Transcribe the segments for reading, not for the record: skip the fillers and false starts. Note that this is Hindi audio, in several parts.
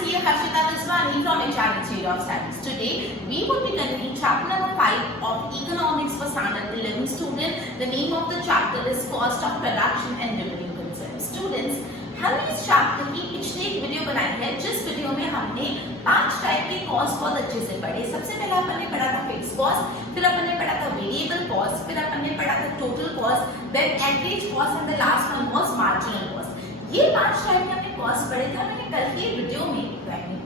CA Harshita Viswani from HR Institute of Studies. Today, we will be continuing chapter number 5 of Economics for Standard 11 student. The name of the chapter is Cost of Production and Revenue Concerns. Students, हमने इस चैप्टर की पिछले एक वीडियो बनाई है जिस वीडियो में हमने 5 टाइप के कॉस्ट बहुत अच्छे से पढ़े। सबसे पहले अपन ने पढ़ा था फिक्स कॉस्ट, फिर अपन ने पढ़ा था वेरिएबल कॉस्ट, फिर अपन ने पढ़ा था total cost, then average cost and the last one was marginal cost. ये 5 टाइप के हमने कॉस्ट पढ़े थे। मैंने कल के वीडियो में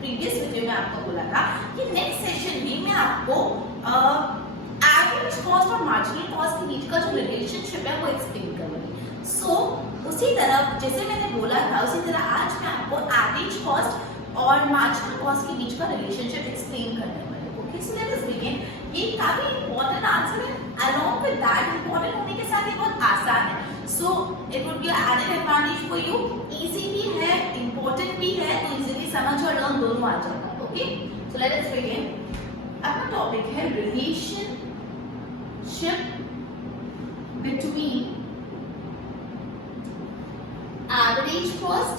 प्रीवियस वीडियो में आपको बोला था कि नेक्स्ट सेशन में मैं आपको एवरेज कॉस्ट और मार्जिनल कॉस्ट के बीच का जो रिलेशनशिप है वो एक्सप्लेन करूंगी। सो उसी तरह जैसे मैंने बोला था उसी तरह आज मैं आपको एवरेज कॉस्ट और मार्जिनल कॉस्ट के बीच का रिलेशनशिप एक्सप्लेन करने वाली हूं। Okay, so let us begin. ये काफी इंपॉर्टेंट आंसर है, अलोंग विद दैट इंपॉर्टेंट होने के साथ ये बहुत आसान है। So it would be added advantage for you. Easy भी है, इंपॉर्टेंट भी है, तो इजीली समझ और लर्न दोनों आ जाएगा। Okay, so let us begin. अपना टॉपिक है relationship between average cost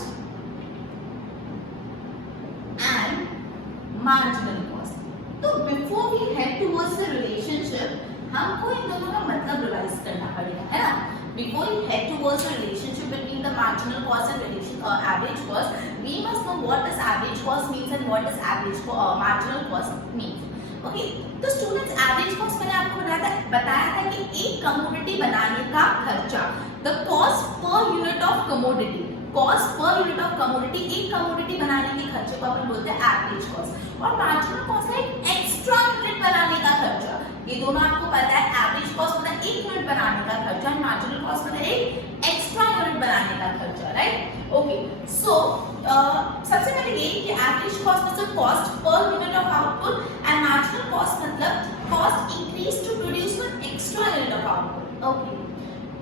and marginal cost. तो before we head towards the relationship, हमको इन दोनों का मतलब रिवाइज करना पड़ेगा, है ना? Before we head towards the relationship between the marginal cost and average cost, we must know what does average cost means and what does marginal cost means. Okay, तो स्टूडेंट्स एवरेज कॉस्ट मैंने आपको बताया था कि एक कमोडिटी बनाने का खर्चा, the cost per unit of commodity, cost per unit of commodity, एक कमोडिटी बनाने के खर्चे को अपन बोलते हैं एवरेज कॉस्ट। और मार्जिनल कॉस्ट है एक्स्ट्रा यूनिट बनाने का खर्चा। ये दोनों आपको पता है, एवरेज कॉस्ट मतलब एक यूनिट बनाने का खर्चा और मार्जिनल कॉस्ट मतलब एक एक्स्ट्रा यूनिट बनाने का खर्चा, राइट? ओके, सो सबसे पहले ये कि एवरेज कॉस्ट मतलब cost per unit of output and marginal cost मतलब cost increase to produce one extra unit of output. Okay,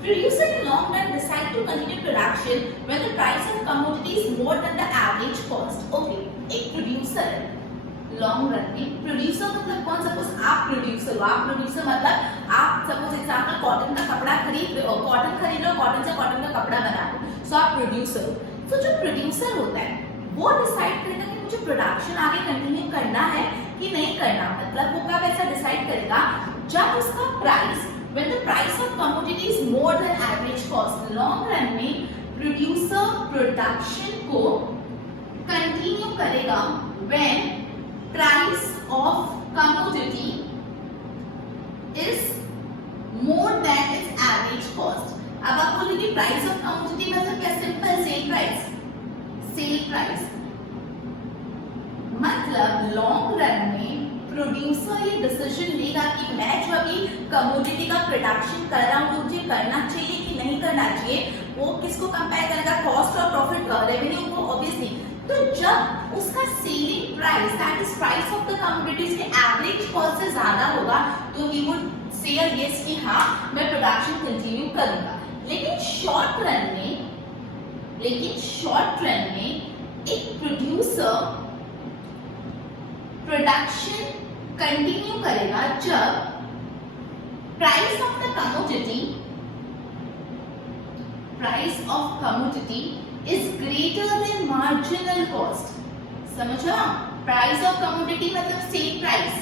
producer in long run decide to continue production when the price of commodity is more than the average cost. Okay, एक producer लॉन्ग रन में, प्रोड्यूसर मतलब कौन? सपोज आप प्रोड्यूसर हो, आप प्रोड्यूसर मतलब आप सपोज एग्जांपल कॉटन का कपड़ा खरीद लो, कॉटन से कॉटन का कपड़ा बना लो, सो आप प्रोड्यूसर हो। तो जो प्रोड्यूसर होता है वो डिसाइड करेगा कि मुझे प्रोडक्शन आगे कंटिन्यू करना है कि नहीं करना। मतलब वो कब ऐसा डिसाइड करेगा? जब उसका price, when the price of commodity is more than average cost, long run में प्रोड्यूसर प्रोडक्शन को कंटिन्यू करेगा when price of commodity is more than its average cost. अब आप बोलेंगे प्राइस ऑफ कमोडिटी मतलब क्या? Simple sale price, sale price मतलब लॉन्ग रन में प्रोड्यूसर ये डिसीजन लेगा कि मैं जो अभी कमोडिटी का प्रोडक्शन कर रहा हूँ मुझे करना चाहिए कि नहीं करना चाहिए। वो किसको कंपेयर करेगा? कॉस्ट और प्रॉफिट रेवेन्यू को, ऑब्वियसली। तो जब उसका selling price, that is price of the commodities के एवरेज कॉस्ट से ज्यादा होगा तो ही वुड से यस कि हाँ मैं प्रोडक्शन कंटिन्यू करूंगा। लेकिन शॉर्ट रन में एक प्रोड्यूसर प्रोडक्शन कंटिन्यू करेगा जब price of commodity is greater than marginal cost. समझो? Price of commodity मतलब sale price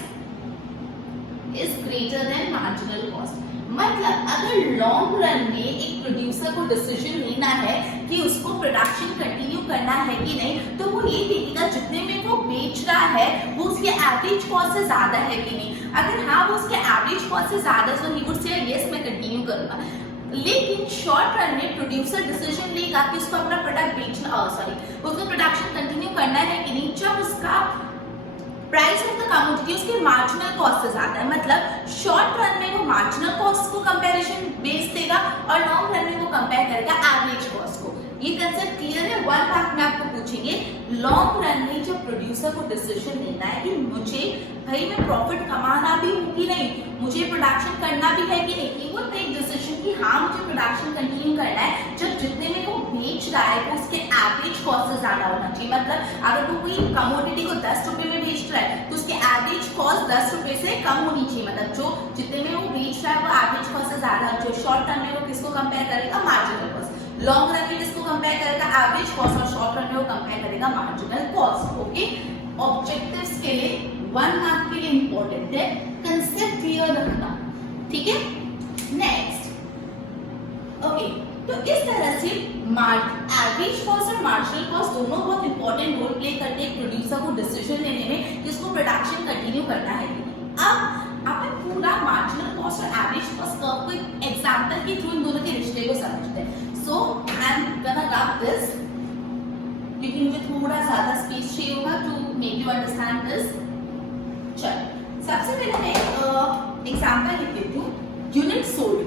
is greater than marginal cost. मतलब अगर लॉन्ग रन में एक प्रोड्यूसर को डिसीजन लेना है कि उसको प्रोडक्शन कंटिन्यू करना है कि नहीं, तो वो ये देखेगा जितने में वो बेच रहा है वो उसके एवरेज कॉस्ट से ज्यादा है कि नहीं। अगर हाँ वो उसके एवरेज कॉस्ट से ज्यादा, so he would say yes मैं कंटिन्यू करूंगा। लेकिन शॉर्ट रन में प्रोड्यूसर डिसीजन लेगा कि उसको अपना प्रोडक्ट बेचना, उसको प्रोडक्शन कंटिन्यू करना है कि नहीं, जब उसका प्राइस ऑफ द कमोडिटी उसके मार्जिनल कॉस्ट से ज्यादा है। मतलब शॉर्ट रन में वो मार्जिनल कॉस्ट को कंपैरिजन बेस देगा और लॉन्ग रन में वो कंपेयर करेगा एवरेज कॉस्ट को। ये कंसेप्ट क्लियर है? वन मार्क में आपको पूछेंगे, लॉन्ग रन में जब प्रोड्यूसर को डिसीजन लेना है कि मुझे भाई मैं प्रॉफिट कमाना भी हूँ कि नहीं, मुझे प्रोडक्शन करना भी है कि नहीं, कि वो टेक डिसीजन कि हाँ मुझे प्रोडक्शन कंटिन्यू करना है जब जितने में वो बेच रहा है वो उसके एवरेज कॉस्ट से ज्यादा होना चाहिए। मतलब अगर वो कोई कमोडिटी को 10 रुपए में बेच रहा है तो उसके एवरेज कॉस्ट 10 रुपए से कम होनी चाहिए। मतलब जो जितने में वो बेच रहा है वो एवरेज कॉस्ट से ज्यादा, जो शॉर्ट टर्म में वो किसको कंपेयर करेगा? Marginal cost. लॉन्ग रन में किसको कंपेयर करेगा, एवरेज कॉस्ट, और शॉर्ट रन में वो कंपेयर करेगा मार्जिनल कॉस्ट। ओके, ऑब्जेक्टिव्स के लिए 1 मार्क के लिए इंपॉर्टेंट है, कंसेप्ट क्लियर रखना, ठीक है। नेक्स्ट, ओके, तो इस तरह से एवरेज कॉस्ट और मार्जिनल कॉस्ट दोनों बहुत इंपॉर्टेंट रोल प्ले करते हैं प्रोड्यूसर को डिसीजन लेने में, जिसको प्रोडक्शन कंटिन्यू करना है। अब अपन पूरा मार्जिनल कॉस्ट और एवरेज कॉस्ट कर्व को एग्जांपल के थ्रू इन दोनों के रिश्ते को समझते हैं। So I am gonna rub this, क्योंकि मुझे थोड़ा ज्यादा स्पेस चाहिए होगा to make you understand this. चल, सबसे पहले मैं एग्जांपल लिख देती हूँ। यूनिट सोल्ड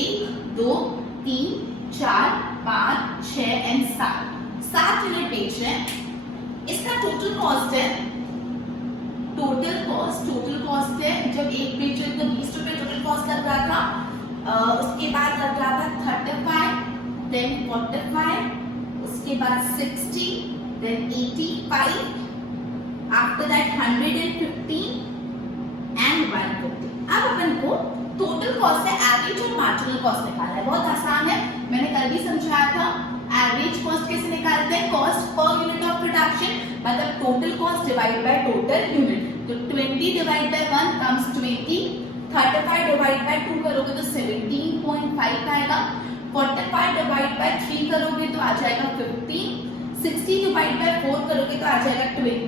1 2 3 4 5 6 एंड 7 यूनिट बेच रहे हैं। इसका टोटल कॉस्ट है, टोटल कॉस्ट है, जब एक बेच रहे तो 20 रुपए टोटल कॉस्ट लग रहा था, उसके बाद लग रहा था 35, देन 45, उसके बाद 60, देन 85, आफ्टर दैट 150 एंड 150। अब अपन को टोटल कॉस्ट है, एवरेज और मार्जिनल कॉस्ट निकालना है। बहुत आसान है, मैंने कल भी समझाया था। एवरेज कॉस्ट कैसे निकालते हैं, cost per unit of production, मतलब total cost divide by total unit. तो 20 divide by 1 comes 20, 35 divide by 2 करोगे तो 17.5 आएगा, 45 डिवाइड बाय 3 करोगे तो आ जाएगा 15, 60 डिवाइड बाय 4 करोगे तो आ जाएगा 15,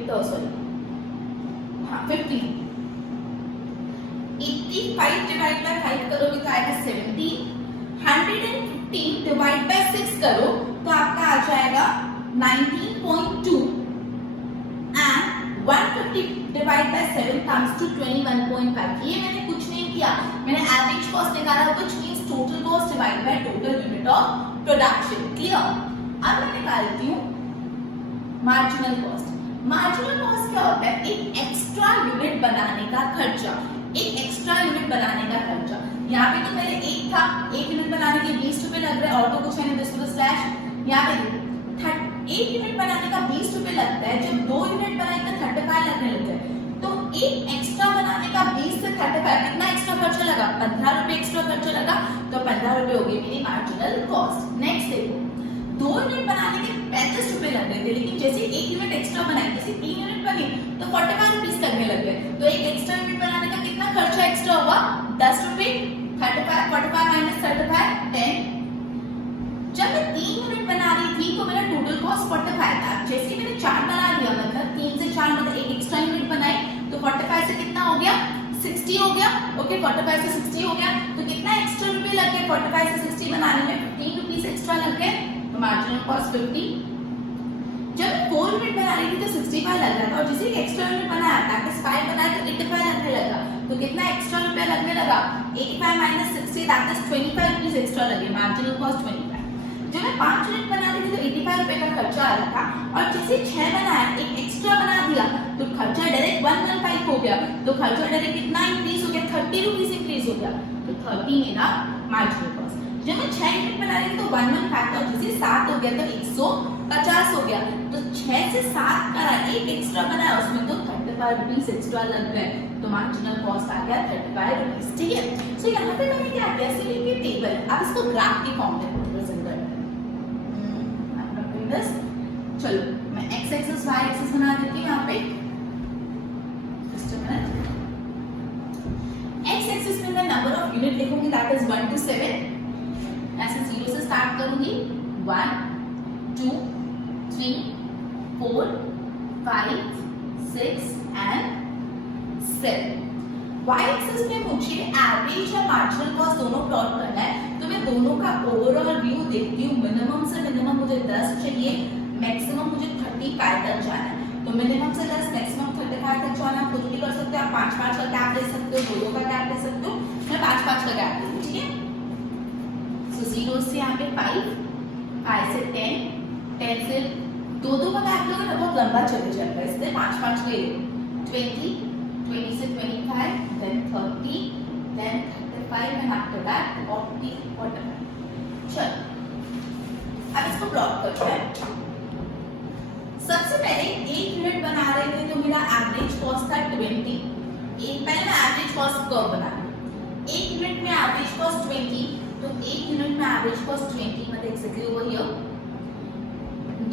85 डिवाइड बाय 5 करोगे तो आएगा 17, 115 डिवाइड बाय 6 करो तो आपका आ जाएगा 19.2 and 150 divide by 7 comes to 21.5। ये मैंने कुछ नहीं किया, मैंने एवरेज कॉस्ट निकाला, which means total cost divide by total unit of production. Clear? अब मैं निकालती हूँ मार्जिनल कॉस्ट। मार्जिनल कॉस्ट क्या होता है, एक एक्स्ट्रा यूनिट बनाने का खर्चा, एक एक्स्ट्रा यूनिट बनाने का खर्चा। यहाँ पे तो पहले एक था, एक यूनिट बनाने के 20 रुपए लग रहे हैं, और तो कुछ नहीं, दिस वाज स्लैश। यहाँ पे एक यूनिट बनाने का 20 रुपए लगता है, जब 2 यूनिट बनाए तो 35 लगने लगता है। तो एक एक्स्ट्रा बनाने का 20 से 35 कितना एक्स्ट्रा खर्चा लगा, 15 रुपए एक्स्ट्रा खर्चा लगा, तो 15 रुपए हो गई मेरी मार्जिनल कॉस्ट। नेक्स्ट देखो, 2 यूनिट बनाने के 35 रुपए लग रहे थे, लेकिन जैसे एक यूनिट एक्स्ट्रा बनाई, जैसे 3 यूनिट बनी तो 45 रुपीस लगने लग गए। तो एक एक्स्ट्रा यूनिट बनाने का कितना खर्चा एक्स्ट्रा हुआ, 10 रुपए। 35 45 माइनस 35 10। जब मैं 3 यूनिट बना रही थी तो मेरा टोटल कॉस्ट 45 था। जैसे मैंने 4 बना लिया, मतलब 3 से 4 मतलब एक एक्स्ट्रा यूनिट बनाई, तो 45 से कितना हो गया, 60 हो गया। ओके, 45 से 60 हो गया, तो कितना एक्स्ट्रा रुपए लग गए 45 से 60 बनाने में, 15 रुपीस एक्स्ट्रा लग गए, तो मार्जिनल कॉस्ट 50। जब 4 यूनिट बना रही थी तो 65 लग रहा था, और जैसे एक्स्ट्रा यूनिट बनाया, दैट इज 5 बनाया तो 85 लगने लगा, तो कितना एक्स्ट्रा रुपया लगने लगा, 85 minus 60 that is 25 rupees extra लगे, मार्जिनल कॉस्ट 25। जब मैं 5 यूनिट बना रही थी तो 85 रुपए का खर्चा आ रहा था, और जैसे 6 बनाया, एक एक्स्ट्रा बना दिया, तो खर्चा डायरेक्ट 115 हो गया, तो खर्चा डायरेक्ट कितना इंक्रीज हो गया, 30 रुपीस इंक्रीज हो गया, तो 30 मेरा मार्जिनल कॉस्ट। जब मैं 6 यूनिट बना रही थी तो 115 था, जैसे 7 हो गया तो 150 हो गया, तो 6 से 7 करा, एक एक्स्ट्रा बनाया, उसमें तो 35 रुपीस एक्स्ट्रा लग गए, तो मार्जिनल कॉस्ट आ गया 35 रुपीस। ठीक है, सो यहाँ पे मैंने क्या किया, सिर्फ ये टेबल, अब इसको ग्राफ के फॉर्म में रिप्रेजेंट करते हैं। चलो मैं x एक्सिस y एक्सिस बना देती हूँ यहाँ पे। x एक्सिस में मैं नंबर ऑफ यूनिट लिखूंगी, दैट इज 1 to 7, ऐसे 0 से स्टार्ट करूंगी, 1 2 3 4 5 6 एंड 7। y एक्सिस में मुझे एवरेज और मार्जिनल कॉस्ट दोनों प्लॉट करना है, तो मैं दोनों का ओवरऑल व्यू देखती हूँ। मिनिमम से मिनिमम मुझे 10 चाहिए, मैक्सिमम मुझे 35 तक जाना है, तो मिनिमम से 10 मैक्सिमम 35 तक जाना। खुद भी कर सकते हो आप, 5-5 का गैप ले सकते हो, 2-2 का गैप ले सकते हो, मैं 5-5 का गैप लूंगी। ठीक है, सो 0 से यहाँ पे 5, 5 से 10, 10 से 2-2 का गैप लोगे ना बहुत लंबा चले जाएगा, इसलिए 5-5 ले लो। 20, 20 से 25, then 30, then 35 and after that 40, 45। चलो अब इसको प्लॉट करते हैं। सबसे पहले एक यूनिट बना रहे थे तो मेरा एवरेज कॉस्ट था 20। एक पहले मैं एवरेज कॉस्ट कर्व बना रही हूँ, एक यूनिट में एवरेज कॉस्ट 20, तो 1 यूनिट में एवरेज कॉस्ट 20 मतलब एक्जेक्टली ओवर हियर।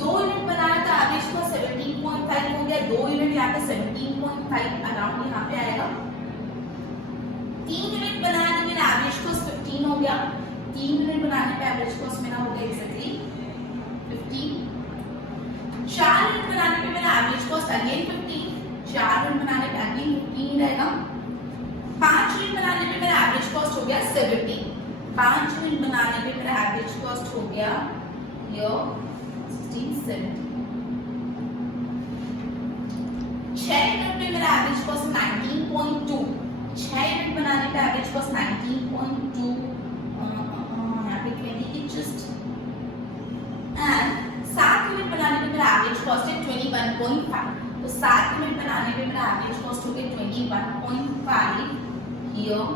2 यूनिट बनाया तो एवरेज कॉस्ट 17.5 हो गया। 2 यूनिट यहाँ पे 17.5 अराउंड यहाँ पे आएगा। 3 यूनिट बनाया तो मेरा एवरेज कॉस्ट 15 हो गया। 3 यूनिट बनाने पे एवरेज कॉस्ट मेरा हो गया एक्जेक्टली 15। 4 यूनिट बनाने पे मेरा एवरेज कॉस्ट अगेन 15। 4 यूनिट बनाने पे अगेन 15 रहेगा। 5 यूनिट बनाने पे मेरा एवरेज कॉस्ट हो गया 17। 5 यूनिट बनाने पे मेरा एवरेज कॉस्ट हो गया ये 16 17। 6 यूनिट पे मेरा एवरेज कॉस्ट 19.2। 6 यूनिट बनाने पे एवरेज कॉस्ट 19.2 यहाँ पे 20 की जस्ट। एंड 7 यूनिट बनाने पे मेरा एवरेज कॉस्ट है 21.5। तो 7 यूनिट बनाने पे मेरा एवरेज कॉस्ट हो गया 21.5 हियर।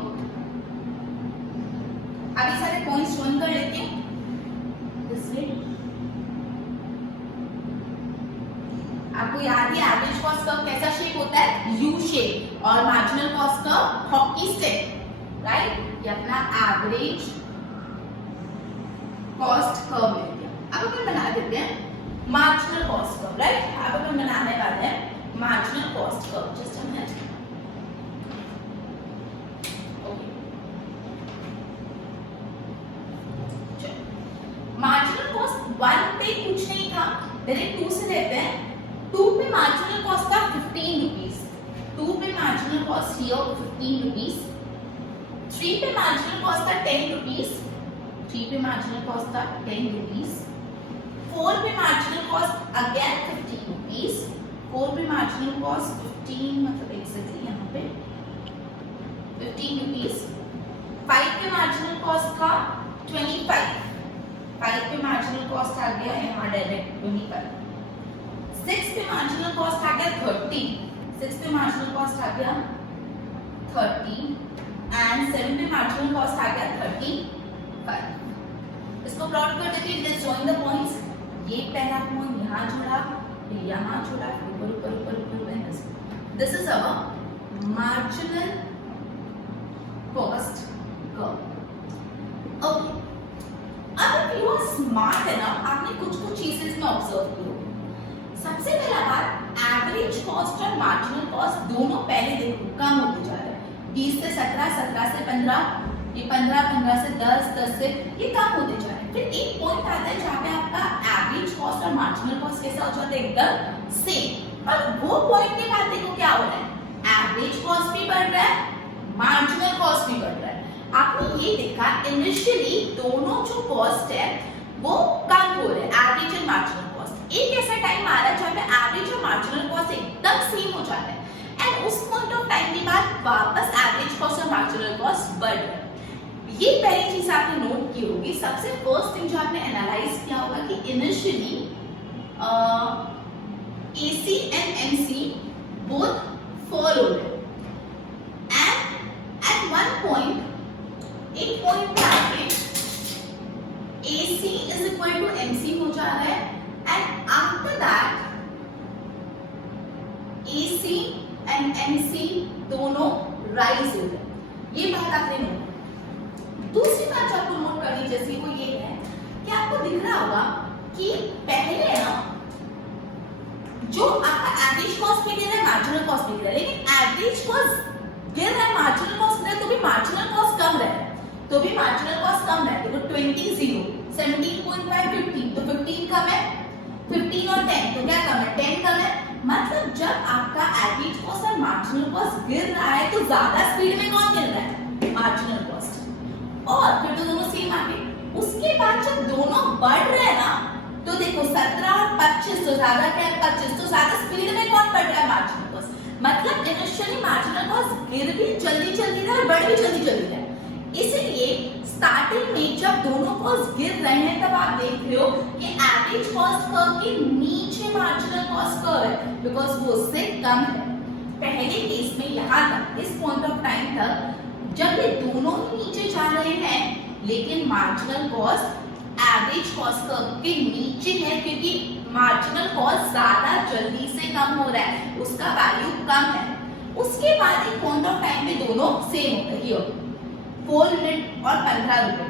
अभी सारे पॉइंट्स ज्वाइन कर लेते हैं दिस वे। आपको याद है एवरेज कॉस्ट कर्व कैसा शेप होता है? U shape. और marginal cost curve hockey stick, right? ये अपना एवरेज कॉस्ट कर्व मिल गया। अब अपन बना देते हैं मार्जिनल कॉस्ट कर्व, राइट? अब अपन बनाने वाले हैं marginal cost curve. Just a minute. Okay, marginal cost 1 पे कुछ नहीं था, डायरेक्ट 2 से लेते हैं। 2 पे मार्जिनल कॉस्ट था 15 रुपीस। 2 पे मार्जिनल कॉस्ट हियर 15 रुपीस। 3 पे मार्जिनल कॉस्ट था 10 रुपीस। 3 पे मार्जिनल कॉस्ट था 10 रुपीस। 4 पे मार्जिनल कॉस्ट अगेन 15 रुपीस। 4 पे मार्जिनल कॉस्ट 15 मतलब एक्जेक्टली यहाँ पे 15 रुपीस। 5 पे मार्जिनल कॉस्ट था 25। 5 पे मार्जिनल कॉस्ट आ गया यहाँ डायरेक्ट 25। 6 पे मार्जिनल कॉस्ट आ गया 30। 6 पे मार्जिनल कॉस्ट आ गया 30 एंड 7 पे मार्जिनल कॉस्ट आ गया 35। इसको प्लॉट कर देते हैं। Let's join the points. ये पहला पॉइंट यहाँ जुड़ा, फिर यहाँ जुड़ा, फिर ऊपर ऊपर ऊपर ऊपर। This is our marginal cost curve. Okay, अब यू आर स्मार्ट है ना, आपने कुछ कुछ चीजें इसमें ऑब्जर्व की होगी। सबसे पहला बात, एवरेज कॉस्ट और मार्जिनल कॉस्ट दोनों पहले देखो कम होते जा रहे हैं। 20 से 17, 17 से 15, ये 15, 15 से 10, 10 से ये कम होते जा रहे हैं। फिर एक पॉइंट आता है जहाँ पे आपका एवरेज कॉस्ट और मार्जिनल कॉस्ट कैसा हो जाता है? एकदम सेम। और वो पॉइंट के बाद देखो क्या हो रहा है, एवरेज कॉस्ट भी बढ़ रहा है, मार्जिनल कॉस्ट भी बढ़ रहा है। आपने ये देखा इनिशियली दोनों जो कॉस्ट है वो कम हो रहे हैं, एवरेज एंड मार्जिनल कॉस्ट। एक ऐसा टाइम आ रहा है जहाँ पे एवरेज और मार्जिनल कॉस्ट एकदम सेम हो जाता है एंड उस पॉइंट ऑफ टाइम के बाद वापस एवरेज कॉस्ट और मार्जिनल कॉस्ट बढ़ रहा है। ये पहली चीज आपने नोट की होगी। सबसे फर्स्ट थिंग जो आपने एनालाइज किया होगा कि initially AC and MC both fall हो रहे एंड एट वन पॉइंट एक पॉइंट पे आके AC is equal to MC हो जा रहा है and after that AC and MC दोनों राइज हो रहे हैं। ये बात आपने नोट। दूसरी बात जो आपको नोट करनी जैसी वो ये है कि आपको दिख रहा होगा कि पहले ना जो आपका एवरेज कॉस्ट भी गिर रहा है, मार्जिनल कॉस्ट भी गिर रहा है, लेकिन एवरेज कॉस्ट गिर रहा है, मार्जिनल कॉस्ट गिर रहा है, तो भी मार्जिनल कॉस्ट कम रहा है, तो भी मार्जिनल कॉस्ट कम रहा है। देखो 20 0 17.5 15 तो 15 कम है, 15 और 10 तो क्या कम है? 10 कम है। मतलब जब आपका एवरेज कॉस्ट और मार्जिनल कॉस्ट गिर रहा है तो ज्यादा स्पीड में कौन गिर रहा है? Marginal cost. और फिर तो दोनों सेम आ गए। उसके बाद जब दोनों बढ़ रहे हैं ना तो देखो 17 और 25 तो ज्यादा क्या है? 25 तो ज्यादा स्पीड में कौन बढ़ रहा है? Marginal cost. मतलब इनिशियली मार्जिनल कॉस्ट गिर भी जल्दी जल्दी रहा है, बढ़ भी जल्दी जल्दी रहा है। इसलिए स्टार्टिंग में जब दोनों कॉस्ट गिर रहे हैं तब आप देख रहे हो कि एवरेज कॉस्ट कर्व के नीचे मार्जिनल कॉस्ट कर्व है, बिकॉज वो उससे कम है। पहले केस में यहाँ तक इस पॉइंट ऑफ टाइम तक जब ये दोनों ही नीचे जा रहे हैं लेकिन marginal cost average cost curve के नीचे है, क्योंकि मार्जिनल कॉस्ट ज्यादा जल्दी से कम हो रहा है, उसका वैल्यू कम है। उसके बाद एक पॉइंट ऑफ टाइम पे दोनों सेम होते हैं, 4 यूनिट और 15 रुपए।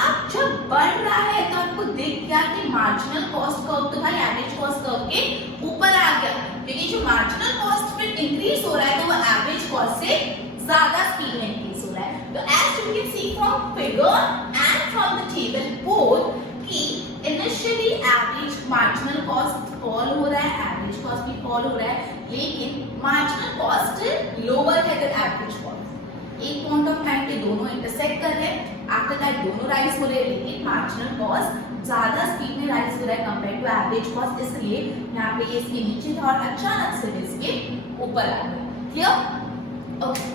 अब जब बढ़ रहा है तो आपको दिख गया कि मार्जिनल कॉस्ट कर्व तो भाई एवरेज कॉस्ट कर्व के ऊपर आ गया, क्योंकि जो मार्जिनल कॉस्ट फिर इंक्रीज हो रहा है तो वो एवरेज कॉस्ट से ज्यादा स्पीड में इंक्रीज हो रहा है। तो as you can see from figure and from the table both कि initially average marginal cost fall हो रहा है, एवरेज कॉस्ट भी फॉल हो रहा है, लेकिन मार्जिनल कॉस्ट लोअर है देन एवरेज कॉस्ट। एक पॉइंट ऑफ टाइम पे दोनों इंटरसेक्ट कर रहे हैं, आफ्टर दैट दोनों राइज हो रहे हैं, लेकिन मार्जिनल कॉस्ट ज्यादा स्पीड में राइज हो रहा है कंपेयर टू एवरेज कॉस्ट, इसलिए यहाँ पे ये इसके नीचे था और अचानक से इसके ऊपर आ गया। क्लियर? ओके,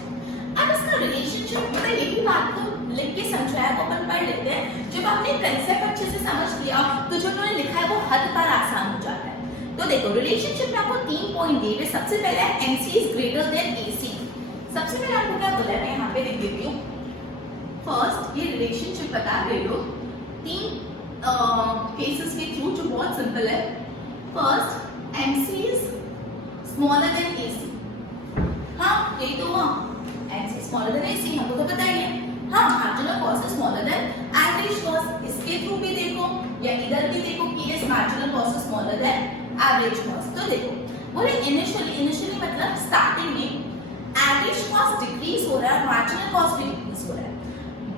अब इसका रिलेशनशिप पूरा यही बात को लिख के समझाया वो अपन पढ़ लेते हैं। जब आपने कंसेप्ट अच्छे से समझ लिया तो जो उन्होंने लिखा है वो हद पर आसान हो जाता है। तो देखो रिलेशनशिप में आपको 3 पॉइंट दिए हुए। सबसे पहले है MC is greater than AC। सबसे पहले आपको क्या बोला है, मैं यहाँ पे लिख देती हूँ। फर्स्ट ये रिलेशनशिप बता रहे लोग 3 केसेस के थ्रू, जो बहुत सिंपल है। First MC is smaller than AC। हाँ यही तो हुआ, MC स्मॉलर देन AC, हमको तो पता ही है। हाँ, marginal cost is smaller than average cost. इसके थ्रू भी देखो या इधर भी देखो कि is marginal cost is smaller than average cost. तो देखो बोले इनिशियली मतलब स्टार्टिंग में एवरेज कॉस्ट डिक्रीज हो रहा है, मार्जिनल कॉस्ट भी डिक्रीज हो रहा है,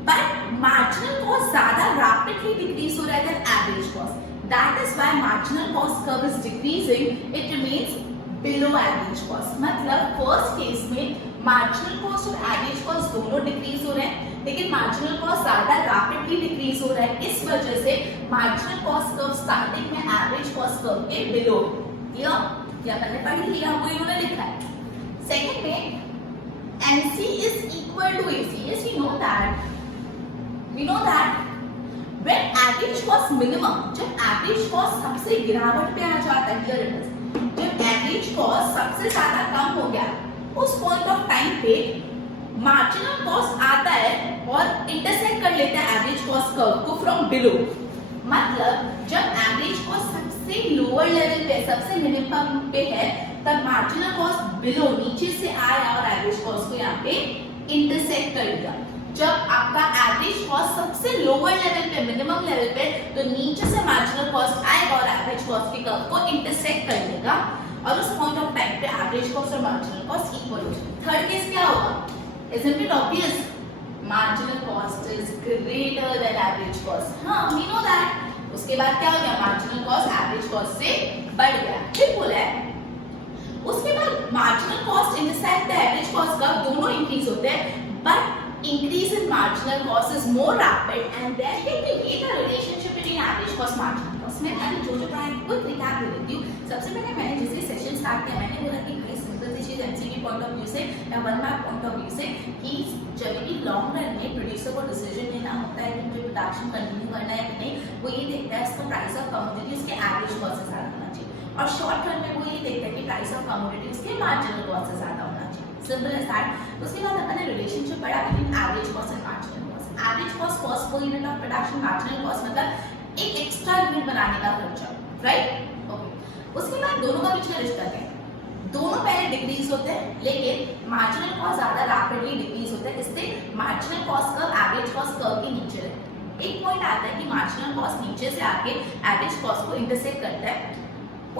बट मार्जिनल कॉस्ट ज्यादा रैपिडली डिक्रीज हो रहा है then average cost. That is why marginal cost curve is decreasing, it remains below average cost. मतलब फर्स्ट केस में मार्जिनल कॉस्ट और एवरेज कॉस्ट दोनों डिक्रीज हो रहे हैं, लेकिन मार्जिनल कॉस्ट ज्यादा रैपिडली डिक्रीज हो रहा है, इस वजह से मार्जिनल कॉस्ट कर्व स्टार्टिंग में एवरेज कॉस्ट कर्व के बिलो। या मैंने पढ़ लिया, वो इन्होंने लिखा है। सेकंड में MC is equal to AC. Yes, we know that when average cost minimum, जब average cost सबसे गिरावट पे आ जाता है, here it is, जब average cost सबसे ज्यादा कम हो गया, उस पॉइंट ऑफ टाइम पे मार्जिनल कॉस्ट आता है और इंटरसेक्ट कर लेता है एवरेज कॉस्ट कर्व को फ्रॉम बिलो। मतलब जब एवरेज कॉस्ट सबसे लोअर लेवल पे, सबसे मिनिमम पे है, तब मार्जिनल कॉस्ट बिलो नीचे से आया और एवरेज कॉस्ट को यहाँ पे इंटरसेक्ट कर दिया। जब आपका एवरेज कॉस्ट सबसे लोअर लेवल पे, मिनिमम लेवल पे, तो नीचे से मार्जिनल कॉस्ट आएगा और एवरेज कॉस्ट के कर्व को इंटरसेक्ट कर देगा और उस पॉइंट ऑफ टाइम पे एवरेज कॉस्ट और मार्जिनल कॉस्ट इक्वल हो जाएगा। थर्ड केस क्या होगा? Isn't it obvious? Marginal cost is greater than average cost. हाँ, we know that. उसके बाद क्या हो गया? Marginal cost average cost से बढ़ गया। ठीक बोला है। उसके बाद marginal cost intersect the average cost का दोनों increase होते हैं, but increase in marginal cost is more rapid and there can be a relationship between average cost marginal cost. मैं अभी जो पढ़ाया कुछ रिकैप दे देती हूँ। सबसे पहले मैंने जैसे सेशन स्टार्ट किया, मैंने बोला कि एमसीक्यू पॉइंट ऑफ व्यू से या 1 मार्क पॉइंट ऑफ व्यू से कि जब भी लॉन्ग रन में प्रोड्यूसर को डिसीजन लेना होता है कि मुझे प्रोडक्शन कंटिन्यू करना है कि नहीं, वो ये देखता है इसका प्राइस ऑफ कमोडिटी उसके एवरेज कॉस्ट से ज्यादा होना चाहिए, और शॉर्ट रन में वो ये देखता है कि प्राइस ऑफ कमोडिटी उसके मार्जिनल कॉस्ट से ज्यादा होना चाहिए। Simple as that. उसके बाद अपन ने रिलेशनशिप पढ़ा between average cost and marginal cost. Average cost cost per unit of production, marginal cost मतलब एक एक्स्ट्रा यूनिट बनाने का खर्चा, राइट? ओके। उसके बाद दोनों का बीच में रिश्ता है, दोनों पहले डिक्रीज होते हैं, लेकिन मार्जिनल कॉस्ट ज्यादा रैपिडली डिक्रीज होता है, इससे marginal cost curve average cost curve के नीचे रहता है। एक पॉइंट आता है कि मार्जिनल कॉस्ट नीचे से आके एवरेज कॉस्ट को इंटरसेक्ट करता है,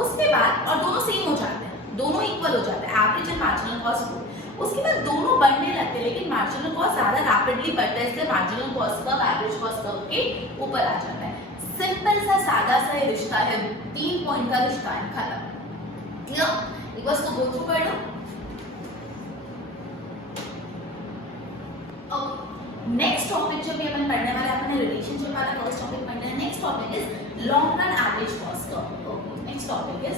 उसके बाद और दोनों सेम हो जाते हैं, दोनों इक्वल हो जाते हैं एवरेज एंड मार्जिनल कॉस्ट को। उसके बाद दोनों बढ़ने लगते हैं, लेकिन मार्जिनल कॉस्ट ज्यादा रैपिडली बढ़ता है, इसलिए marginal cost curve average cost curve के ऊपर आ जाता है। सिंपल सा सादा सा रिश्ता है, 3 पॉइंट का रिश्ता है, खत्म। क्लियर? बस तो गो थ्रू कर लो। नेक्स्ट टॉपिक जो भी अपन पढ़ने वाले, अपन ने रिलेशनशिप वाला फर्स्ट टॉपिक पढ़ना है। Next topic is long run average cost curve. Okay, next topic is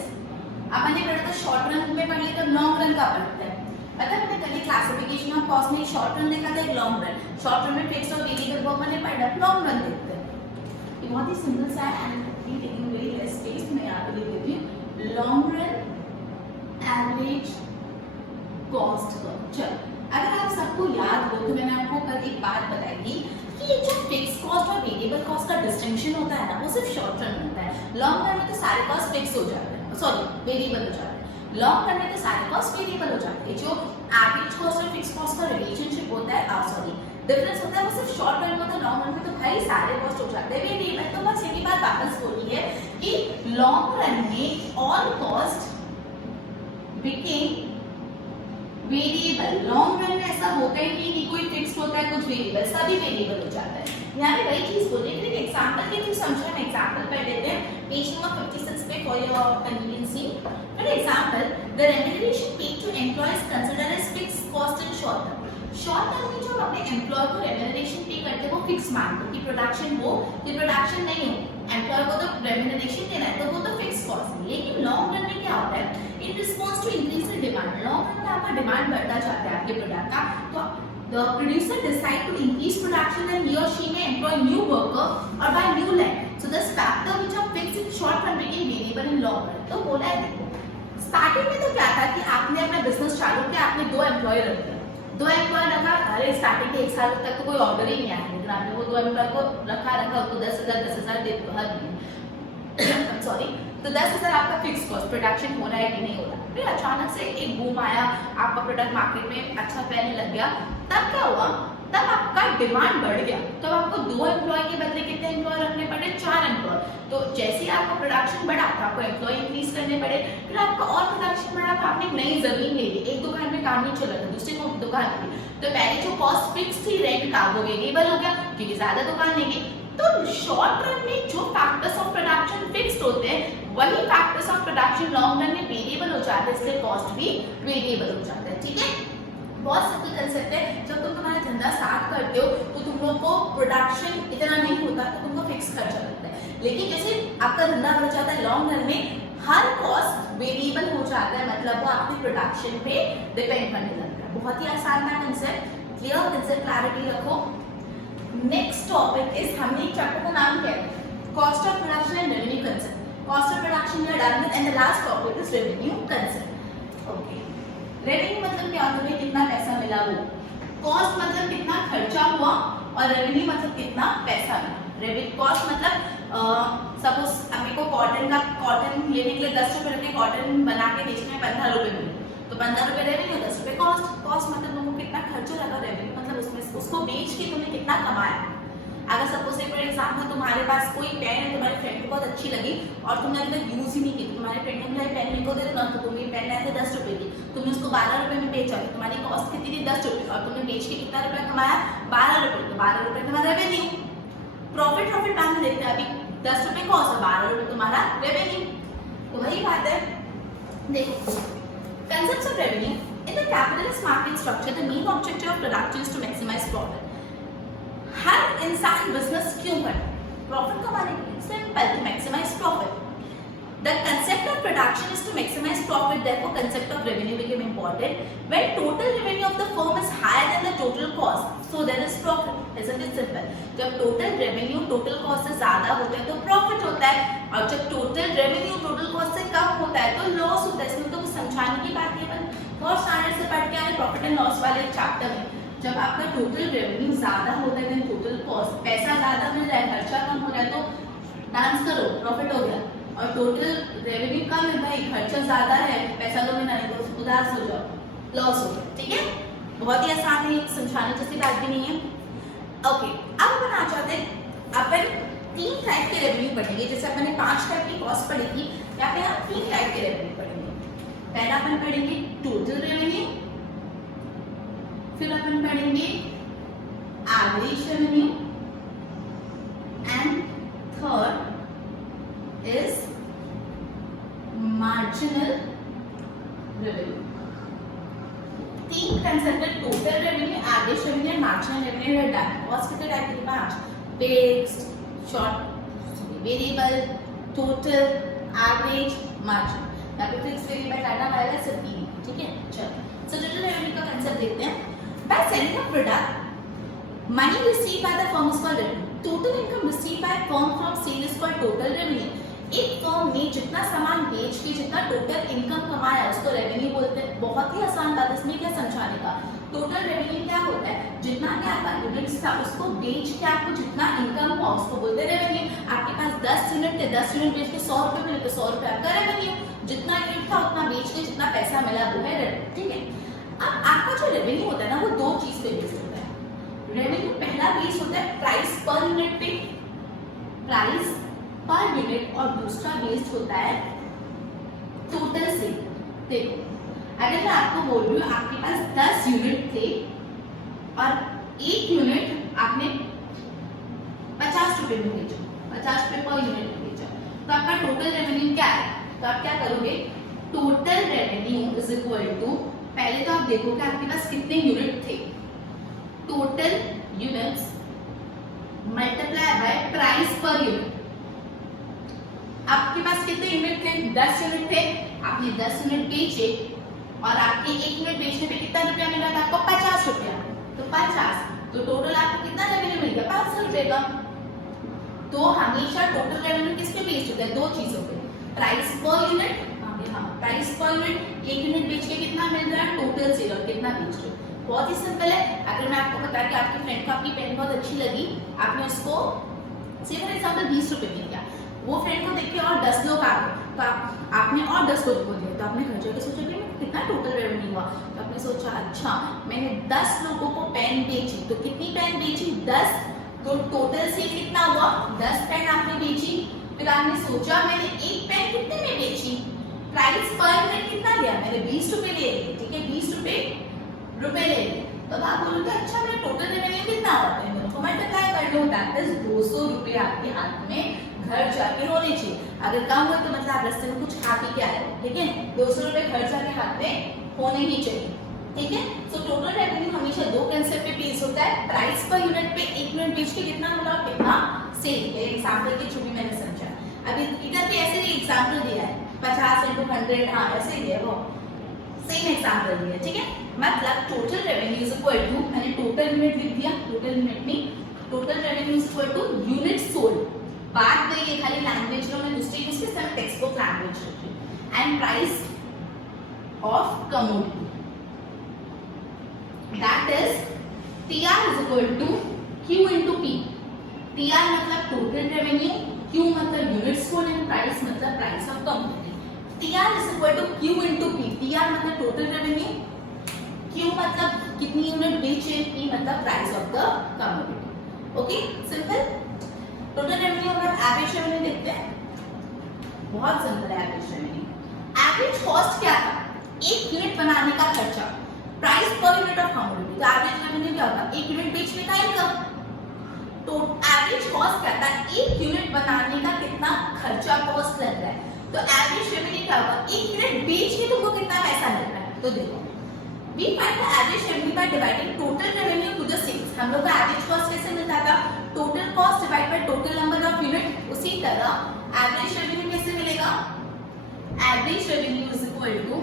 अपन ने पढ़ा था शॉर्ट रन में पढ़ लिया, तो लॉन्ग रन का पढ़ते हैं। पता है मैंने कल क्लासिफिकेशन ऑफ कॉस्ट में शॉर्ट रन देखा था, एक लॉन्ग रन। शॉर्ट रन में फिक्स और वेरिएबल को अपन ने पढ़ा, लॉन्ग रन देखते हैं। ये बहुत ही सिंपल सा है and taking very less space. मैं यहाँ पे लिख देती हूँ long run average cost curve. चलो, अगर आप सबको याद हो तो मैंने आपको कल एक बात बताई थी कि ये जो फिक्स कॉस्ट और वेरिएबल कॉस्ट का डिस्टिंक्शन होता है ना, वो सिर्फ शॉर्ट रन में होता है। लॉन्ग रन में तो सारे कॉस्ट फिक्स हो जाते हैं, सॉरी वेरिएबल हो जाते हैं। लॉन्ग रन में तो सारे कॉस्ट वेरिएबल हो जाते हैं। जो एवरेज कॉस्ट और फिक्स कॉस्ट का रिलेशनशिप होता है, सॉरी डिफरेंस होता है वो सिर्फ शॉर्ट रन में होता है, लॉन्ग रन में तो भाई सारे कॉस्ट हो जाते हैं वेरिएबल। तो बस यही बात वापस बोली है कि लॉन्ग रन में all cost became variable. Long run में ऐसा होता ही नहीं कि कोई फिक्स होता है कुछ वेरिएबल, सभी वेरिएबल हो जाता है। यहाँ पे वही चीज बोल रही है, एक एग्जांपल के थ्रू समझो। हम एग्जांपल पढ़ लेते हैं पेज नंबर 56 पे for your convenience. For example the remuneration paid to employees considered as fixed cost in short term. Short term में जो हम अपने एम्प्लॉय को रेम्यूनरेशन पे करते हैं वो फिक्स मानते हैं कि प्रोडक्शन हो कि प्रोडक्शन नहीं हो, एम्प्लॉय को तो रेम्यूनरेशन देना है तो वो तो फिक्स कॉस्ट है। लेकिन लॉन्ग रन में क्या होता है, in response to increase in demand, long run में आपका डिमांड बढ़ता जाता है आपके प्रोडक्ट का, तो the producer decide to increase production and he or she may employ new worker or buy new land. So this factor which are fixed in short run became variable in long run. तो बोला है देखो, स्टार्टिंग में तो क्या था कि आपने अपना बिजनेस चालू किया, आपने 2 एम्प्लॉय रखे, 2 एम्प्लॉय रखा, अरे स्टार्टिंग के 1 साल तक तो कोई ऑर्डर ही नहीं आया, लेकिन आपने वो 2 एम्प्लॉय को रखा उनको 10,000 दे दो हर महीने सॉरी, तो 10,000 आपका फिक्स कॉस्ट, प्रोडक्शन हो रहा है कि नहीं हो रहा। फिर अचानक से एक बूम आया, आपका प्रोडक्ट मार्केट में अच्छा फैलने लग गया, तब क्या हुआ, तब आपका डिमांड बढ़ गया, तब आपको 2 एम्प्लॉय के बदले कितने एम्प्लॉय रखने पड़े, 4 एम्प्लॉय। तो जैसे ही आपका प्रोडक्शन बढ़ा तो आपको एम्प्लॉय इंक्रीज करने पड़े, फिर आपका और प्रोडक्शन बढ़ा तो आपने एक नई जमीन ले ली, एक दुकान में काम नहीं चल रहा था, दूसरी दुकान ली, तो पहले जो कॉस्ट फिक्स थी रेंट का वो वेरिएबल हो गया क्योंकि ज्यादा दुकान लेंगे। तो शॉर्ट रन में जो फैक्टर्स ऑफ प्रोडक्शन फिक्स्ड होते हैं वही factors of production long run में वेरिएबल हो जाते हैं, इसलिए कॉस्ट भी वेरिएबल हो जाता है। ठीक है, बहुत सिंपल कंसेप्ट है। जब तुम तुम्हारा धंधा स्टार्ट करते हो तो तुम लोग को प्रोडक्शन इतना नहीं होता तो तुमको फिक्स खर्चा लगता है, लेकिन जैसे आपका धंधा बढ़ जाता है लॉन्ग रन में हर कॉस्ट वेरिएबल हो जाता है, मतलब वो आपकी प्रोडक्शन पे डिपेंड करने लगता है। बहुत ही आसान है कंसेप्ट, क्लियर कंसेप्ट, क्लैरिटी रखो। नेक्स्ट टॉपिक इज, हमने चैप्टर का नाम क्या है, cost of production and revenue concept. Cost of production we are done with, and the last topic is revenue concept. Okay, revenue मतलब क्या होता है, कितना पैसा मिला वो, कॉस्ट मतलब कितना खर्चा हुआ और रेवेन्यू मतलब कितना पैसा मिला। रेवेन्यू कॉस्ट मतलब सपोज अपने को कॉटन लेने के लिए 10 रुपए रखे, कॉटन बना के बेचने में 15 रुपए मिले, तो 15 रुपए रेवेन्यू, 10 रुपए कॉस्ट। कॉस्ट मतलब तुमको कितना खर्चा लगा, रेवेन्यू मतलब उसमें उसको बेच के तुमने कितना कमाया। अगर सपोज फॉर एग्जांपल तुम्हारे पास कोई पेन है, तुम्हारे फ्रेंड को बहुत अच्छी लगी और तुमने अभी तक यूज ही नहीं की, तुम्हारे फ्रेंड ने बोला पेन मेरे को दे दो, तो तुम ये पेन लाए थे 10 रुपए की, तुमने उसको 12 रुपए में बेचा, तो तुम्हारी कॉस्ट कितनी थी 10 रुपए, और तुमने बेच के कितना रुपया कमाया 12 रुपए, तो 12 रुपए तुम्हारा रेवेन्यू। प्रॉफिट नाम में देखते हैं, अभी 10 रुपए कॉस्ट और 12 रुपए तुम्हारा रेवेन्यू। तो वही बात है, देखो concepts of revenue in the capitalist market structure, the main objective of production is to maximize profit. हर इंसान बिजनेस क्यों करता है, प्रॉफिट कमाने के लिए, simple, to maximise profit. The concept of production is to maximize profit, therefore concept of revenue became important. When total revenue of the firm is higher than the total cost, so there is profit. Isn't it simple? जब total revenue total cost से ज्यादा होता है तो profit होता है, और जब total revenue total cost से कम होता है तो loss होता है। इसमें तो कुछ समझाने की बात नहीं है, फर्स्ट स्टैंडर्ड से पढ़ के आए प्रॉफिट एंड लॉस वाले चैप्टर में। जब आपका टोटल रेवेन्यू ज्यादा होता है देन टोटल कॉस्ट, पैसा ज्यादा मिल रहा है, खर्चा कम हो रहा है, तो डांस करो, प्रॉफिट हो गया। और टोटल रेवेन्यू कम है भाई, खर्चा ज्यादा है, पैसा तो मिला नहीं, तो उदास हो जाओ, लॉस हो गया। ठीक है, बहुत ही आसान है, समझाने जैसी बात भी नहीं है। ओके, अब अपन आ जाते हैं, अपन 3 टाइप के रेवेन्यू पढ़ेंगे, जैसे अपन ने 5 टाइप की कॉस्ट पढ़ी थी, यहाँ पे हम 3 टाइप के रेवेन्यू पढ़ेंगे। पहला अपन पढ़ेंगे टोटल रेवेन्यू, फिर अपन पढ़ेंगे average revenue, and third is marginal revenue. 3 concept है, total revenue, average revenue and marginal revenue. Done. Cost कितने टाइप की, 5, fixed, short, variable, total, average, margin. यहाँ पे फिक्स वेरिएबल डाटा वाला सिर्फ 3। ठीक है, चलो सो टोटल रेवेन्यू का कंसेप्ट देखते हैं। By selling a product, money received by the firm is called revenue. Total income received by a firm from sale is called total revenue. एक फर्म ने जितना सामान बेच के जितना टोटल इनकम कमाया उसको रेवेन्यू बोलते हैं। बहुत ही आसान बात, इसमें क्या समझाने का, टोटल रेवेन्यू क्या होता है, जितना क्या आपका यूनिट्स था उसको बेच के आपको जितना इनकम हुआ उसको बोलते हैं रेवेन्यू। आपके पास 10 यूनिट थे, 10 यूनिट बेच के 100 रुपए मिले तो 100 रुपए आपका रेवेन्यू। जितना यूनिट था उतना बेच के जितना पैसा मिला वो है रेवेन्यू। ठीक है, अब आपका जो रेवेन्यू होता है ना वो 2 चीज पे बेस्ड होता है। रेवेन्यू पहला बेस होता है प्राइस पर यूनिट पे, प्राइस पर यूनिट, और दूसरा बेस्ड होता है टोटल सेल। देखो अगर मैं आपको बोल रही हूँ आपके पास 10 यूनिट थे और 1 यूनिट आपने 50 रुपए में बेचा, 50 रुपए पर यूनिट में बेचा, तो आपका टोटल रेवेन्यू क्या है? तो आप क्या करोगे, total revenue is equal to, पहले तो आप देखोगे आपके पास कितने यूनिट थे, total units multiply by price per unit. आपके पास कितने यूनिट थे? 10 यूनिट थे, आपने 10 यूनिट बेचे और आपके 1 यूनिट बेचने पे कितना रुपया मिल रहा था आपको? 50 रुपया। तो 50, तो टोटल आपको कितना रेवेन्यू मिल गया? 500 रुपए का। तो हमेशा टोटल रेवेन्यू किस पे बेस्ड होता है? दो चीजों पे, price per unit, price per unit, 1 unit बेच के कितना मिल रहा है, टोटल सेल, और कितना बेच रहे हो। बहुत ही सिंपल है। अगर मैं आपको बता कि आपके फ्रेंड को आपकी पेन बहुत अच्छी लगी, आपने उसको सिर्फ फॉर एग्जांपल 20 रुपए में दिया, वो फ्रेंड को देख के और 10 लोग आ गए, तो आपने और 10 लोगों को दिया, तो आपने घर जाके सोचा कि कितना टोटल रेवेन्यू हुआ, तो आपने सोचा अच्छा मैंने 10 लोगों को पेन बेची, तो कितनी पेन बेची? 10, तो टोटल सेल कितना हुआ? 10 पेन आपने बेची। फिर आपने सोचा मैंने एक पेन कितने में बेची, प्राइस पर यूनिट कितना लिया, मैंने 20 रुपए ले लिए, ठीक है, 20 रुपए ले लिए, तो आप बोलोगे अच्छा मेरा टोटल रेवेन्यू कितना हुआ, तो इन दोनों को मल्टीप्लाई कर लो, दैट इज 200 रुपए आपके हाथ में घर जाके होने चाहिए। अगर कम हो तो मतलब आप रास्ते में कुछ खा पी के आए हो, ठीक है, 200 रुपए घर जाके हाथ में होने ही चाहिए, ठीक है। सो टोटल रेवेन्यू हमेशा दो कंसेप्ट पे बेस होता है, प्राइस पर यूनिट पे 1 यूनिट बेच के कितना मिला और कितना सेल किया। एग्जांपल के थ्रू भी मैंने समझा। अभी इधर पे ऐसे ही एग्जांपल दिया है 50 × 100, हाँ ऐसे ही है, वो सेम एग्जांपल दिया है, ठीक है। मतलब total revenue is equal to, मैंने टोटल यूनिट लिख दिया, टोटल यूनिट में total revenue is equal to unit sold, बात नहीं है खाली लैंग्वेज लो, मैं दूसरी यूज के साथ टेक्स्ट बुक लैंग्वेज रखी, and price of commodity, that is TR is equal to Q into P। TR मतलब टोटल रेवेन्यू, Q मतलब यूनिट सोल्ड, एंड प्राइस मतलब price of commodity. TR is equal to Q into P। TR मतलब टोटल रेवेन्यू, Q मतलब कितनी यूनिट बेचे, P मतलब price of the commodity. Okay, simple. Total revenue और एवरेज रेवेन्यू देखते हैं, बहुत सिंपल है एवरेज रेवेन्यू। एवरेज कॉस्ट क्या था? 1 यूनिट बनाने का खर्चा, price per unit of commodity. तो एवरेज रेवेन्यू क्या होगा? 1 यूनिट बेचने का इनकम। तो एवरेज कॉस्ट क्या था? 1 यूनिट बनाने का कितना खर्चा कॉस्ट लग रहा है। तो एवरेज रेवेन्यू क्या होगा? 1 यूनिट बेच के तुमको कितना पैसा मिल रहा है। तो देखो we find the average revenue by dividing total revenue to the sales। हम लोग का एवरेज कॉस्ट कैसे मिलता था? Total cost divide by total number of unit. उसी तरह एवरेज रेवेन्यू कैसे मिलेगा? Average revenue is equal to,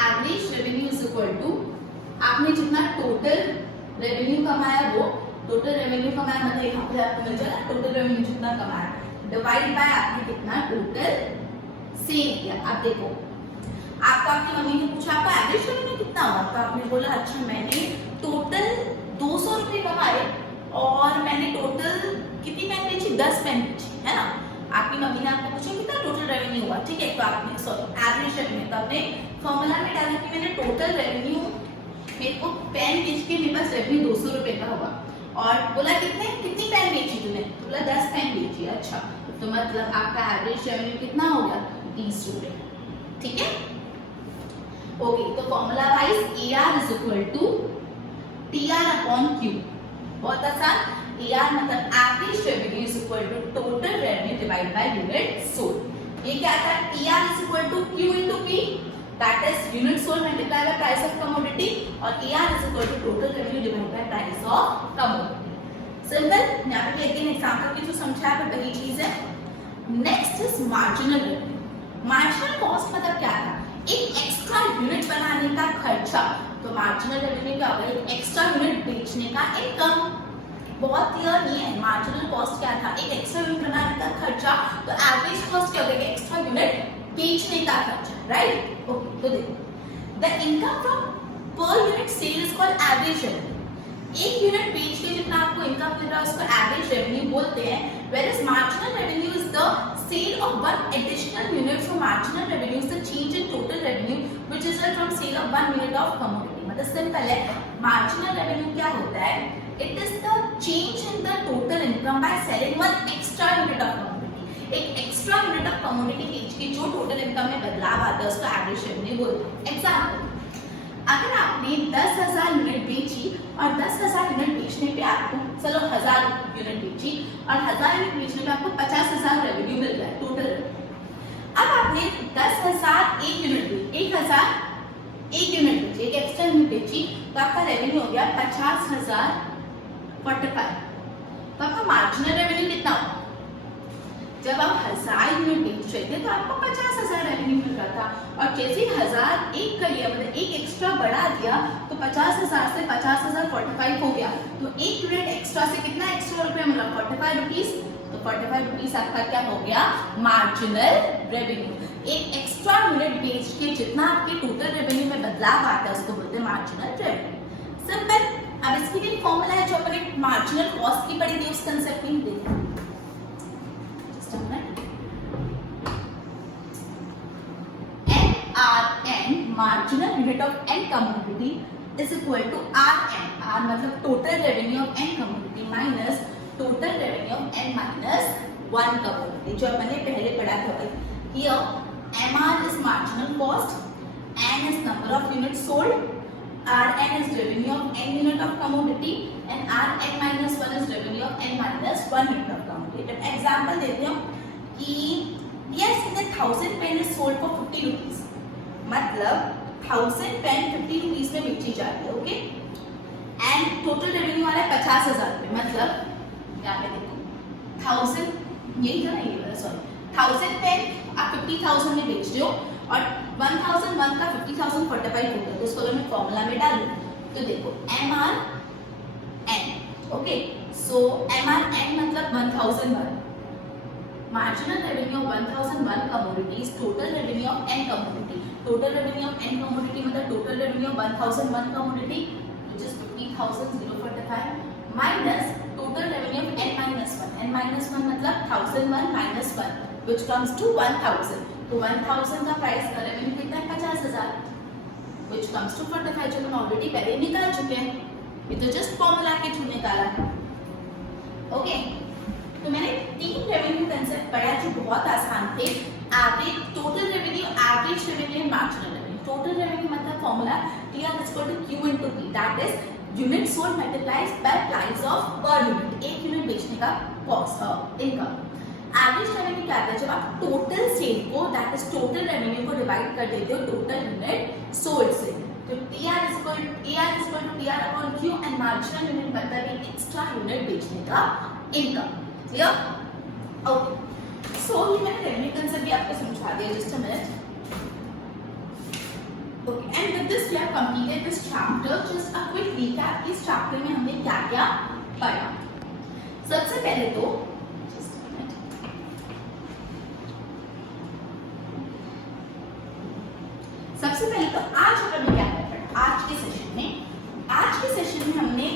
average revenue is equal to आपने जितना टोटल रेवेन्यू कमाया, वो टोटल रेवेन्यू कमाया मतलब यहाँ पे आपको मिल जाएगा टोटल रेवेन्यू जितना कमाया डिवाइड बाय आपने कितना टोटल सेल किया। आप देखो आपको आपकी मम्मी ने पूछा आपका एवरेज रेवेन्यू कितना हुआ, तो आपने बोला अच्छा मैंने टोटल 200 रुपए कमाए और मैंने टोटल कितनी पेन बेची? 10 पेन बेची, है ना। आपकी मम्मी ने आपको पूछा कितना टोटल रेवेन्यू हुआ, ठीक है, तो आपने सॉरी एवरेज रेवेन्यू, तो आपने फॉर्मूला में डाला कि मैंने टोटल रेवेन्यू, मेरे को पेन बेच के मेरे पास रेवेन्यू 200 रुपए का हुआ, और बोला कितनी पेन बेची तूने? तो बोला 10 पेन बेची। अच्छा, तो मतलब आपका एवरेज रेवेन्यू कितना हो गया? 30 रुपए, ठीक है। ओके, तो formula wise AR is equal to TR upon Q, बहुत आसान। AR मतलब average revenue is equal to total revenue divide by unit sold. ये क्या था? TR is equal to Q into P, that is unit sold multiply by price of commodity, और AR is equal to total revenue divide by price of commodity. Simple. यहाँ पे अगेन एग्जांपल के जो समझाया है वही चीज है। Next is marginal revenue. Marginal cost मतलब क्या था? एक एक्स्ट्रा यूनिट बनाने का खर्चा। तो मार्जिनल रेवेन्यू क्या होगा? एक एक्स्ट्रा यूनिट बेचने का इनकम। बहुत क्लियर नहीं है मार्जिनल कॉस्ट क्या था? एक एक्स्ट्रा यूनिट बनाने का खर्चा। तो एवरेज कॉस्ट क्या होगा? एक्स्ट्रा यूनिट बेचने का खर्चा, राइट। ओके, तो देखो the income from per unit sale is called average revenue. एक यूनिट बेच के जितना आपको इनकम मिल रहा है उसको एवरेज रेवेन्यू बोलते हैं, whereas marginal revenue is the sale of one additional unit. So marginal revenue is the change in total revenue which is from sale of one unit of commodity। मतलब सिंपल है, मार्जिनल रेवेन्यू क्या होता है, it is the change in the total income by selling one extra unit of commodity. एक एक्स्ट्रा यूनिट ऑफ कमोडिटी की जो टोटल इनकम में बदलाव आता है उसको एवरेज रेवेन्यू बोलते हैं। एग्जांपल, अगर आपने 10,000 यूनिट बेची और 10,000 यूनिट बेचने पे आपको, चलो 1000 यूनिट बेची और 1000 यूनिट बेचने पे आपको 50,000 रेवेन्यू मिल रहा है टोटल। अब आपने 10,000 एक यूनिट बेची, 1,000 एक यूनिट बेची, एक एक्स्ट्रा यूनिट बेची, तो आपका रेवेन्यू हो गया 50,045। तो आपका मार्जिनल रेवेन्यू कितना होगा? जब आप 1000 यूनिट बेच रहे थे तो आपको 50,000 रेवेन्यू मिल रहा था, और जैसे 1000 एक कर लिया, मतलब एक एक्स्ट्रा बढ़ा दिया, तो 50,000 से 50,045 हो गया। तो एक यूनिट एक्स्ट्रा से कितना एक्स्ट्रा रुपया मिला? 45 रुपीज। तो 45 रुपीज आपका क्या हो गया? Marginal revenue. एक एक्स्ट्रा यूनिट बेच के जितना आपके टोटल रेवेन्यू में बदलाव आता है उसको बोलते हैं मार्जिनल रेवेन्यू। सिंपल। अब इसकी भी फॉर्मूला है जो अपन मार्जिनल कॉस्ट की पड़ी थी, उस कंसेप्ट में देखो। NRN, marginal unit of N commodity is equal to RN. R मतलब total revenue of N commodity minus total revenue of N minus 1 commodity, जो मैंने पहले पढ़ा था भाई। Here MR is marginal cost, N is number of units sold, RN is revenue of N unit of commodity, and RN minus 1 is revenue of N minus 1 unit of commodity. Example देते हैं कि yes, the 1000 pen is sold for 50 rupees, मतलब 1000 पेन 50 रुपीज में बेची जा रही है, ओके। एंड टोटल रेवेन्यू आ रहा है 50,000 रुपए, मतलब यहाँ पे देखो 1000, यही था ना, ये वाला, सॉरी, 1000 पेन आप 50,000 में बेच रहे हो और 1001 का 50,000 45 हो गया, तो इसको अगर मैं फॉर्मूला में डालूं तो देखो MRN, ओके। सो MRN मतलब 1001, marginal revenue of 1001 commodities, total revenue of N commodity, total revenue of N commodity मतलब total revenue of 1001 commodity which is 50,045 minus total revenue of N minus 1, N minus 1 मतलब 1001 minus 1 which comes to 1000, तो 1000 का प्राइस का रेवेन्यू कितना है? 50,000 which comes to 45, जो हम ऑलरेडी पहले निकाल चुके हैं, ये तो जस्ट फॉर्मूला के थ्रू निकाला है, ओके। तो मैंने 3 रेवेन्यू कंसेप्ट पढ़ा जो बहुत आसान थे। Average, total revenue, average revenue and marginal revenue. Total revenue मतलब formula T R is equal to Q into P, that is unit sold multiplies by price of per unit, एक यूनिट बेचने का कॉस्ट, इनकम। एवरेज रेवेन्यू क्या आता है? जब आप टोटल सेल को, दैट इज टोटल रेवेन्यू को डिवाइड कर देते हो टोटल यूनिट सोल्ड से, तो AR is equal to TR upon Q, and marginal unit मतलब एक एक्स्ट्रा यूनिट बेचने का इनकम। क्लियर? ओके। सो ये मैंने रेवेन्यू कंसेप्ट भी आपको समझा दिया, just a minute. Okay, and with this we have completed this chapter. Just a quick recap, इस चैप्टर में हमने क्या क्या पढ़ा। सबसे पहले तो आज अपन क्या पढ़ा? आज के सेशन में हमने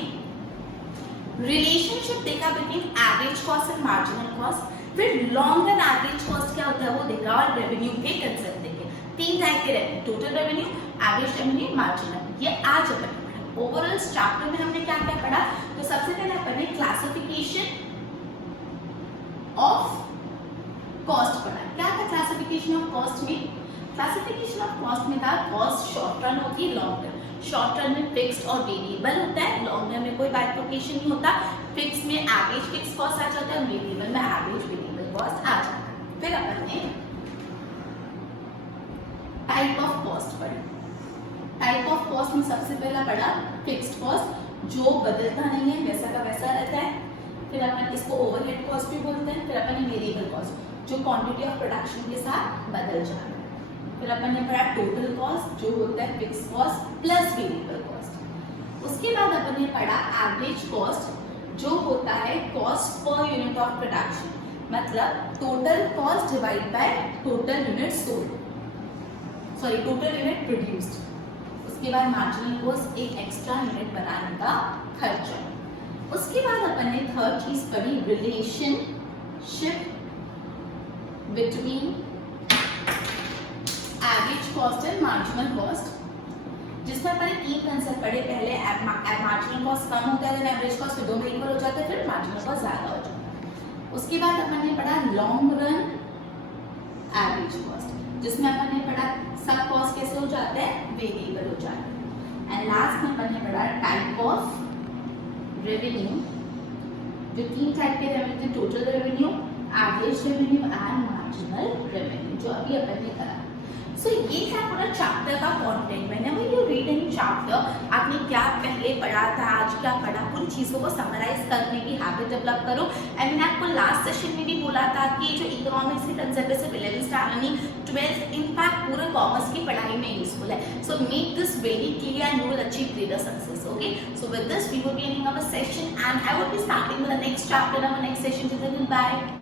रिलेशनशिप देखा between average cost and marginal cost, फिर लॉन्ग रन एवरेज कॉस्ट क्या होता है वो देखा, और रेवेन्यू के कंसेप्ट देखे। 3 टाइप के revenue, total revenue, average revenue, marginal, ये आज अपन ने पढ़ा। ओवरऑल चैप्टर में हमने क्या क्या पढ़ा? तो सबसे पहले अपन ने क्लासिफिकेशन ऑफ कॉस्ट पढ़ा। क्या था क्लासिफिकेशन ऑफ कॉस्ट में? क्लासिफिकेशन ऑफ कॉस्ट में था कॉस्ट शॉर्ट रन होती है, लॉन्ग रन। शॉर्ट रन में फिक्स्ड और वेरिएबल होता है, लॉन्ग रन में कोई बाइफर्केशन नहीं होता। फिक्स में एवरेज फिक्स कॉस्ट आ जाता है, वेरिएबल में एवरेज वेरिएबल कॉस्ट आ जाता है। फिर अपन ने टाइप ऑफ कॉस्ट पढ़ी। टाइप ऑफ कॉस्ट में सबसे पहला पढ़ा फिक्स्ड कॉस्ट, जो बदलता नहीं है, वैसा का वैसा रहता है। फिर अपन इसको ओवरहेड कॉस्ट भी बोलते हैं। फिर अपन ने वेरिएबल कॉस्ट, जो क्वांटिटी ऑफ प्रोडक्शन के साथ बदल जाता है। फिर अपन ने पढ़ा टोटल कॉस्ट, जो होता है fix cost plus variable cost. उसके बाद अपन ने पढ़ा एवरेज कॉस्ट, जो होता है cost per unit of production, मतलब total cost divide by total unit sold, sorry total unit produced. उसके बाद मार्जिनल कॉस्ट, एक एक्स्ट्रा यूनिट बनाने का खर्चा। उसके बाद अपन ने थर्ड चीज पढ़ी relationship between average cost and marginal cost. जिसमें अपन तीन कंसेप्ट पढ़े पहले, मार्जिनल कॉस्ट कम होता है, एवरेज कॉस्ट फिर दोनों इक्वल हो जाते हैं, फिर मार्जिनल कॉस्ट ज्यादा हो जाता है। उसके बाद अपन ने पढ़ा लॉन्ग रन एवरेज कॉस्ट, जिसमें अपन ने पढ़ा सब कॉस्ट कैसे हो जाते हैं, वेरिएबल हो जाते हैं। एंड लास्ट में अपन ने पढ़ा टाइप ऑफ रेवेन्यू, जो तीन टाइप के revenue, total revenue, average revenue and marginal revenue, जो अभी अपन ने करा। सो ये था पूरा चैप्टर का content. Whenever you read any chapter, आपने क्या पहले पढ़ा था, आज क्या पढ़ा, पूरी चीज़ों को समराइज करने की हैबिट डेवलप करो। एंड मैंने आपको लास्ट सेशन में भी बोला था कि जो इकोनॉमिक्स के कंसेप्ट है सिर्फ 11th स्टैंडर्ड नहीं, 12th इनफैक्ट पूरे कॉमर्स की पढ़ाई में यूजफुल है। So make this very clear and you will achieve greater success. Okay, so with this we will be ending our session and I will be starting with the next chapter, our next session. Till then bye.